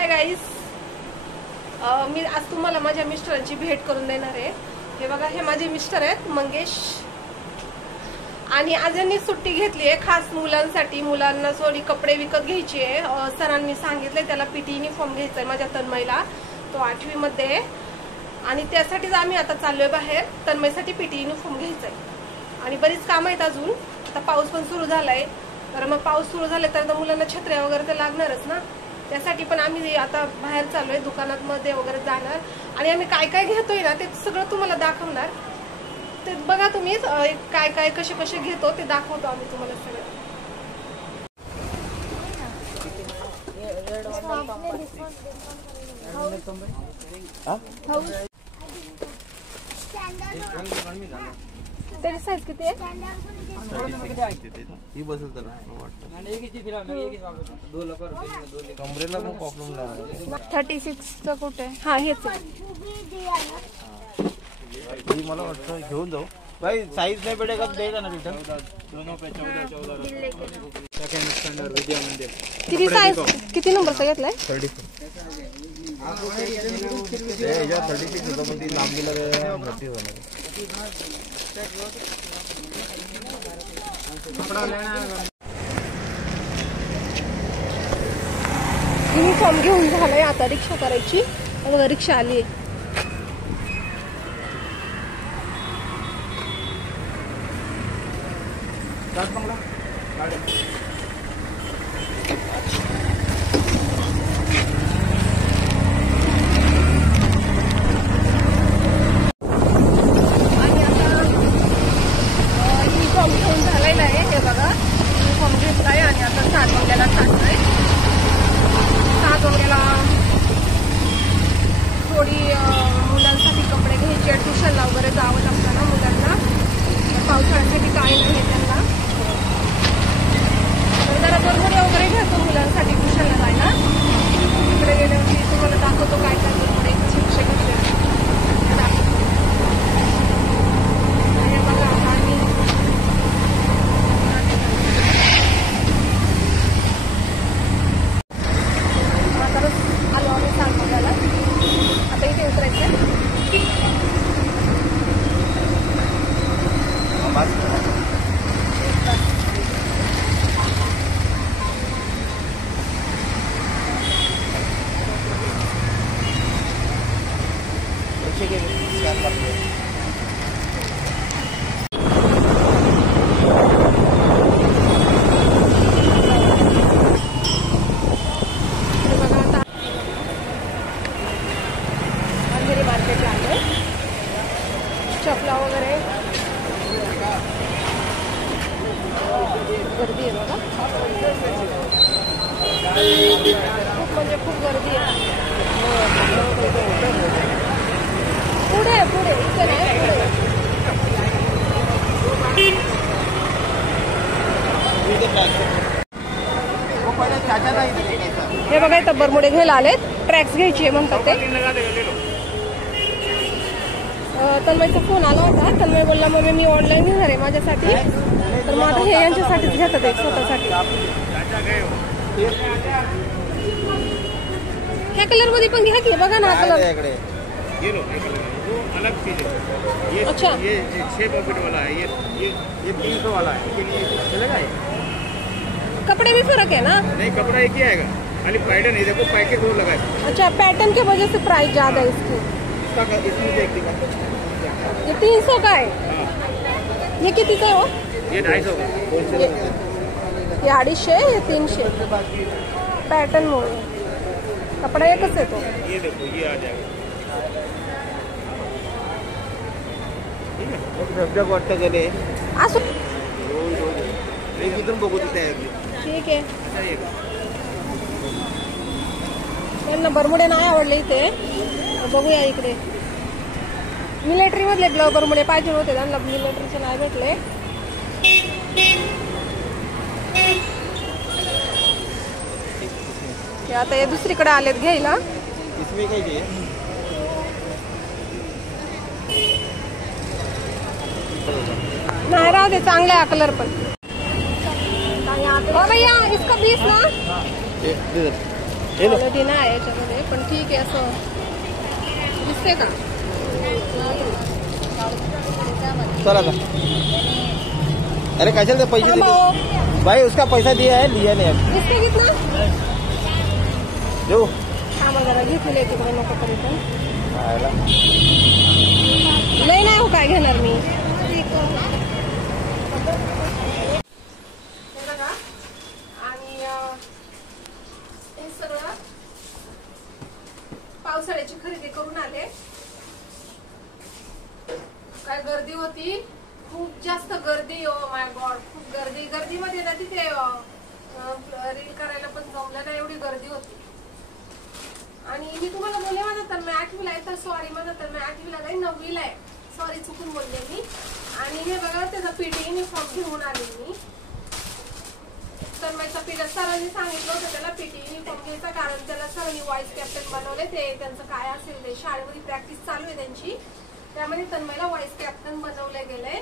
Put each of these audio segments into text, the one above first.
Hi guys, मी आज तुम्हाला माझ्या मिस्टरांची भेट करून देणार आहे। हे बघा, हे माझे मिस्टर आहेत मंगेश, आणि आज यांनी सुट्टी घेतली आहे खास मुलांसाठी। मुलांना थोडी कपडे विकत घ्यायची आहे। सरांनी सांगितले त्याला पीटी युनिफॉर्म घ्यायचा आहे माझ्या तन्मयला, तो 8वी मध्ये आहे, आणि त्यासाठीच आम्ही आता चाललोय बाहेर। तन्मयसाठी पीटी युनिफॉर्म घ्यायचा आहे आणि बरीच काम आहेत अजून। आता पाऊस पण सुरू झालाय, तर मग पाऊस सुरू झाले तर मुलांना छत्र्या वगैरे तर लागणारच ना, त्यासाठी पण आम्ही आता बाहेर चाललोय, दुकानात मध्ये वगैरे जाणार आणि आम्ही काय काय घेतोय ना ते सगळं तुम्हाला दाखवणार। ते बघा तुम्ही काय काय कसे कसे घेतो ते दाखवतो आम्ही तुम्हाला सगळं। त्याची साईज किती आहे? ही बसेल तर कमरेला पण प्रॉब्लेम लागला। 36 चं कुठे? हा हेच आहे। मला वाटतं घेऊन जाऊ भाई, साईज नाही भेटेगा देगा ना रिटर्न। दोनों पे 14 सेकंड स्टँडर्ड विद्यामंदिर। किती साईज किती नंबरचा घेतलाय? 36 या 36 होता, पण ती लांबीला मोठी होणार। युनिफॉर्म घेऊन झालाय, आता रिक्षा करायची। बघा रिक्षा आली आहे। थोडी मुलांसाठी कपडे घ्यायचे, ट्युशनला वगैरे जावं लागतं ना मुलांना, पावसाळ्यासाठी काय नाही त्यांना, जरा बरोबर वगैरे घेतो मुलांसाठी ट्युशनला जायला। तिकडे गेल्यावरती तुम्हाला दाखवतो काय काय कपडे कसे कसे घेतले। बघा आणि आलो आम्ही सालमोग्याला, आता इथे उतरायचं। चपला वगैरे गर्दी आहे बघा, खूप म्हणजे खूप गर्दी आहे। पुढे पुढे इथे नाही, हे बघा इथं बरमुडे घ्यायला आलेत, ट्रॅक्स घ्यायची आहे म्हणतात ते। तन्मयचा फोन आला होता, तन्मय बोलला मम्मी मी ऑनलाईन घेणार आहे माझ्यासाठी, तर मग आता हे यांच्यासाठीच घेतात आहे स्वतःसाठी। ह्या कलर मध्ये पण घ्या की, बघा ना हा कलर। अच्छा, ये 6 पॉकेट वाला है, ये 300 वाला है, लेकिन ये चलेगा। कपड़े में फर्क है ना? नहीं, कपड़ा एक ही आएगा, खाली पैटर्न है। देखो पैकेट वो लगा है। अच्छा, पैटर्न की वजह से प्राइस ज्यादा है इसकी। इसमें देख दिखा, ये 300 का है। ये किती का हो? ये 250 का। ये 250, ये 300। पैटर्न वो कपड़ा एकच आहे तो। ये देखो, ये आ जाएगा। धबधब वाटतं गेले असं इथून बघू तिथे। ठीक आहे, त्यांना बरमुडे नाही आवडले इथे, बघूया इकडे। मिलिटरी मधले ग्लव बरमुडे पाहिजे होते त्यांना, मिलिटरीचे नाही भेटले। आता हे दुसरीकडे आलेत घ्यायला। इसमें काय घे, नाही राहू दे, चांगला आहे कलर पण। भैया इसका 20 ना। क्वालिटी नाही आहे याच्यामध्ये, पण ठीक आहे. असं दिसते का? चला का अरे कशाला ते पैसे देते भाई, उसका पैसा दिया है, लिया नहीं है. दिसते कितना देऊ जरा घेतलेलं आहे तिकडे नको पर्यंत लय नाही हो काय घेणार मी. आणि हे सगळं पावसाळ्याची खरेदी करून आले. काय गर्दी होती, खूप जास्त गर्दी. ओ माय गॉड, खूप गर्दी. गर्दीमध्ये ना तिथे रील करायला पण जमलं नाही, एवढी गर्दी होती. आणि मी तुम्हाला बोलले माझा तर मी 8वीला आहे, तर सॉरी माझा तर मी 8वीला नाही 9वीला आहे, सॉरी चुकून बोलले मी. आणि हे बघा त्याचा पीटी युनिफॉर्म घेऊन आले मी. तर माझ्या पीटी सरांनी सांगितलं होतं त्याला पीटी युनिफॉर्म घ्यायचा, कारण त्याला सरांनी व्हाईस कॅप्टन बनवले. ते त्यांचं काय असेल ते शाळेमध्ये प्रॅक्टिस चालू आहे त्यांची, त्यामध्ये तन्मयला व्हाईस कॅप्टन बनवले गेले.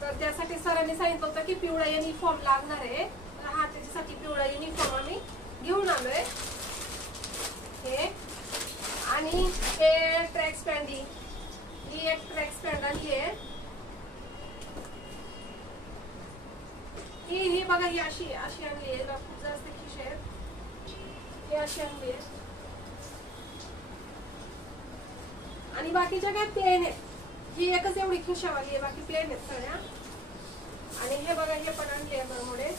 तर त्यासाठी सरांनी सांगितलं होतं की पिवळा युनिफॉर्म लागणार आहे. तर हा त्याच्यासाठी पिवळा युनिफॉर्म आम्ही घेऊन आलोय. हे आणि हे ट्रॅक स्पॅन्ड, ही एक ट्रॅक स्पॅन्ड आणली आहे. ही बघा, ही अशी आणली आहे, खूप जास्त खिशे आहेत. ही अशी आणली आहे. आणि बाकीच्या काय प्लेन आहेत. ही एकच एवढी खिशावाली आहे, बाकी प्लेन आहेत सगळ्या. आणि हे बघा, हे पण आणले बरमुडे.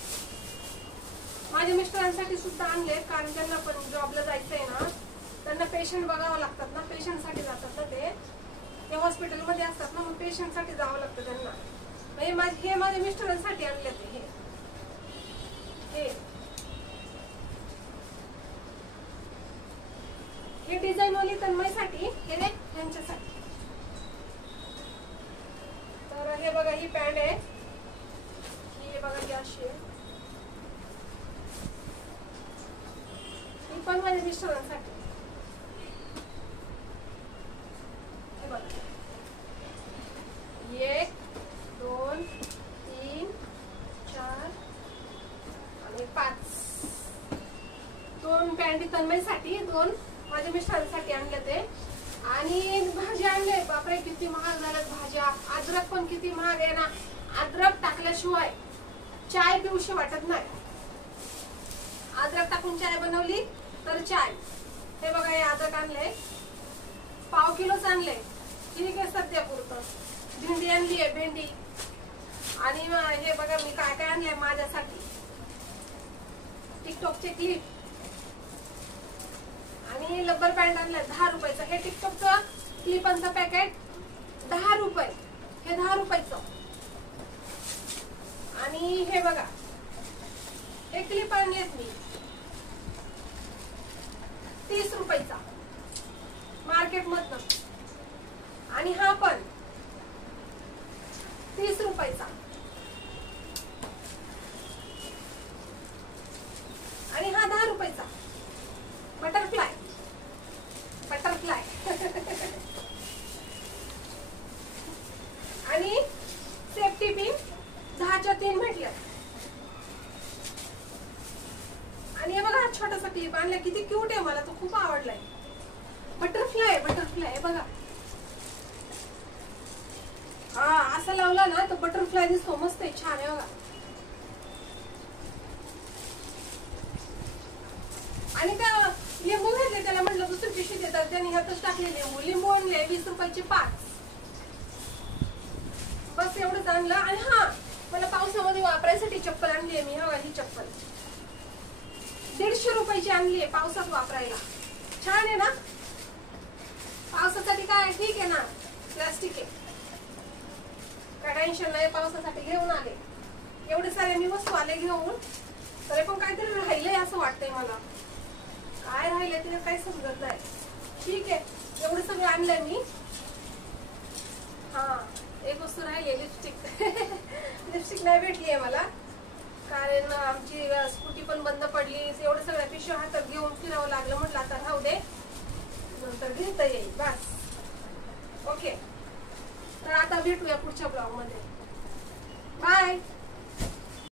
माझ्या मिस्टरांसाठी सुद्धा आणले, कारण त्यांना पण जॉबला जायचंय ना, त्यांना पेशंट बघावं लागतात ना, पेशंटसाठी जातात ना ते हॉस्पिटलमध्ये असतात ना, मग पेशंटसाठी जावं लागतं त्यांना. हे माझ्या मिस्टरांसाठी आणले ते. हे डिझाईन वाली तन्मयसाठी, हे ह्यांच्यासाठी. तर हे बघा, ही पॅन्ट आहे, ही बघा ही अशी आहे. ही पण माझ्या मिस्टरांसाठी. हे बघा, 1 2 3 4 आणि 5. 2 पॅन्ट तन्मयसाठी, 2 माझ्या मिस्टरांसाठी आणले ते. आणि भाज्या आणले, बापरे किती महाग झाल्यात भाज्या. अद्रक पण किती महाग आहे ना, अद्रक टाकल्याशिवाय चाय पिऊशी वाटत नाही. अद्रक टाकून चाय बनवली तर चाय. हे बघा, हे अद्रक आणले, पाव किलोच आणले, ठीक आहे सध्या पुरतं. भेंडी आणली आहे, भेंडी. आणि हे बघा मी काय काय आणलंय माझ्यासाठी. टिकटॉकचे क्लिप आणि लब्बर पॅन्ट आणलाय 10 रुपयाचं. हे टिकटॉकचं क्लिपांचं पॅकेट 10 रुपये, हे 10 रुपयाचं. आणि हे बघा, हे क्लिप आणलेत मी 30 रुपयाचा मार्केट मधनं. आणि हा पण 30 रुपयाचा. आणि हा 10 रुपयाचा बटरफ्लाय. आणि सेफ्टी पिन 10च्या 3 भेटल्या. आणि हे बघा, हा छोटासा क्लिप आणला, किती क्यूट आहे, मला तो खूप आवडलाय. बटरफ्लाय बघा. हा असा लावला ना तो बटरफ्लाय दिसतो, मस्त आहे, छान आहे बघा. आणि त्या लिंबू घेतले, त्याला म्हटलं दुसरी पिशवी देतात, त्यांनी ह्यातच टाकले लिंबू आणले 20 रुपयाचे 5. बस एवढंच आणलं. आणि हा मला पावसामध्ये वापरायसाठी चप्पल आणली आहे मी. हा ही चप्पल 150 रुपयाची आणली आहे, पावसात वापरायला. छान आहे ना, पावसासाठी काय ठीक आहे ना, प्लास्टिक आहे, काय टेन्शन नाही. पावसासाठी घेऊन आले, एवढे सारे मी वस्तू आले घेऊन. तरी पण काहीतरी राहिलंय असं वाटतंय मला. काय राहिलंय तिला काही समजत नाही. ठीक आहे, एवढं सगळं आणलंय मी. हा एक वस्तू राहिली, लिपस्टिक नाही भेटली आहे मला, कारण आमची स्कूटी पण बंद पडली. एवढं सगळ्या पिशव्या हातात घेऊन फिरावं लागलं. म्हटलं आता राहू दे, नंतर घेता येईल. बस ओके. तर आता भेटूया पुढच्या ब्लॉग मध्ये. बाय.